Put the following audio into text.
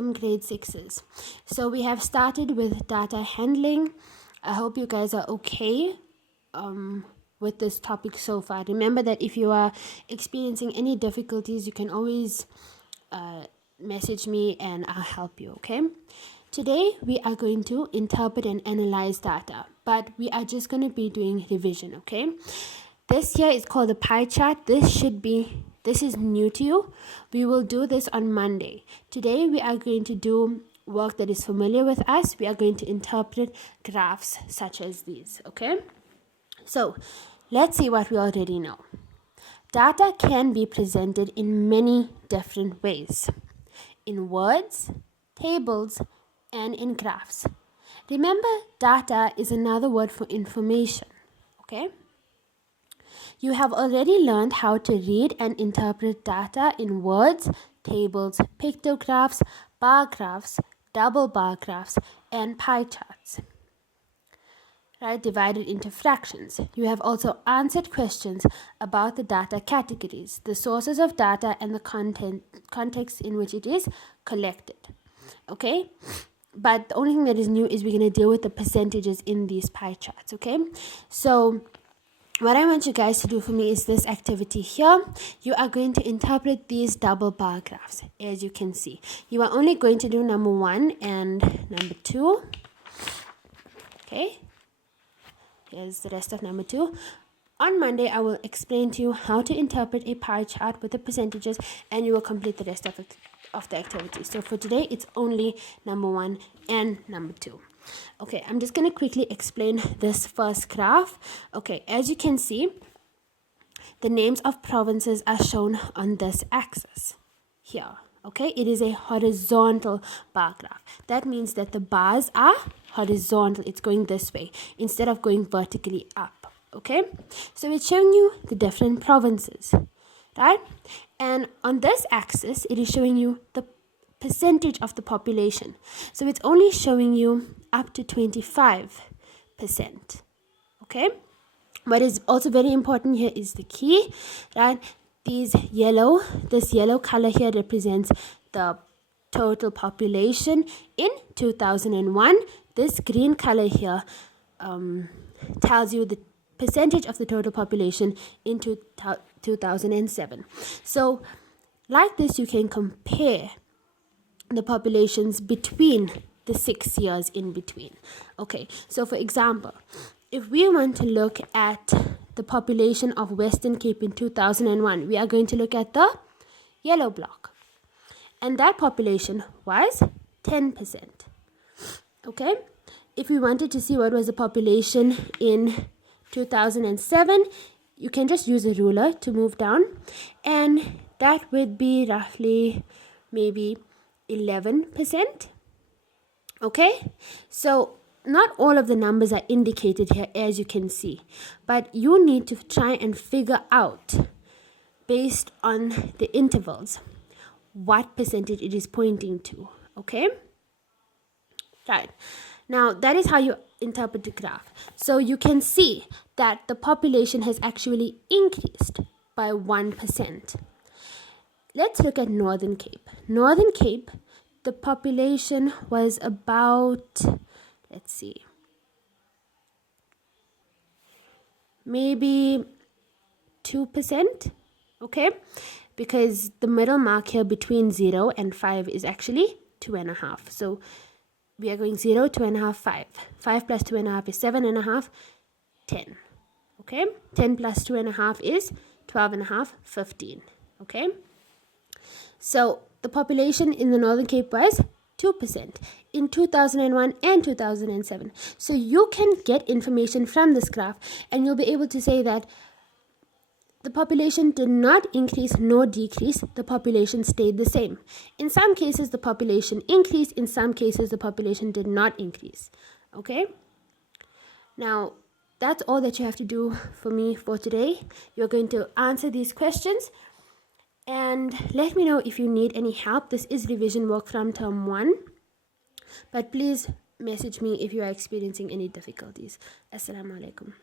grade 6s. So we have started with data handling. I hope you guys are okay with this topic so far. Remember that if you are experiencing any difficulties, you can always message me and I'll help you, okay? Today we are going to interpret and analyze data, but we are just going to be doing revision, okay? This here is called the pie chart. This is new to you. We will do this on Monday. Today we are going to do work that is familiar with us. We are going to interpret graphs such as these, okay? So let's see what we already know. Data can be presented in many different ways. In words, tables, and in graphs. Remember, data is another word for information, okay? You have already learned how to read and interpret data in words, tables, pictographs, bar graphs, double bar graphs, and pie charts, right, divided into fractions. You have also answered questions about the data categories, the sources of data, and the context in which it is collected, okay? But the only thing that is new is we're going to deal with the percentages in these pie charts, okay? So what I want you guys to do for me is this activity here. You are going to interpret these double bar graphs, as you can see. You are only going to do number 1 and number 2. Okay. Here's the rest of number 2. On Monday, I will explain to you how to interpret a pie chart with the percentages, and you will complete the rest of the activity. So for today, it's only number 1 and number 2. Okay, I'm just going to quickly explain this first graph. Okay, as you can see, the names of provinces are shown on this axis here. Okay, it is a horizontal bar graph. That means that the bars are horizontal. It's going this way instead of going vertically up. Okay, so it's showing you the different provinces, right? And on this axis, it is showing you the percentage of the population. So it's only showing you up to 25%. Okay, what is also very important here is the key, right? This yellow color here represents the total population in 2001. This green color here tells you the percentage of the total population in 2007. So like this, you can compare the populations between the 6 years in between. Okay, so for example, if we want to look at the population of Western Cape in 2001, we are going to look at the yellow block. And that population was 10%. Okay, if we wanted to see what was the population in 2007, you can just use a ruler to move down, and that would be roughly maybe 11%. Okay, so not all of the numbers are indicated here, as you can see, but you need to try and figure out, based on the intervals, what percentage it is pointing to. Okay, right. Now that is how you interpret the graph. So you can see that the population has actually increased by 1%. Let's look at Northern Cape. Northern Cape, the population was about, let's see, maybe 2%, okay? Because the middle mark here between 0 and 5 is actually 2.5. So we are going 0, 2.5, 5. 5 plus 2.5 is 7.5, 10. Okay? 10 plus 2.5 is 12.5, 15. Okay? So the population in the Northern Cape was 2% in 2001 and 2007. So you can get information from this graph, and you'll be able to say that the population did not increase nor decrease. The population stayed the same. In some cases, the population increased. In some cases, the population did not increase. Okay? Now, that's all that you have to do for me for today. You're going to answer these questions. And let me know if you need any help. This is revision work from term 1. But please message me if you are experiencing any difficulties. Assalamu alaikum.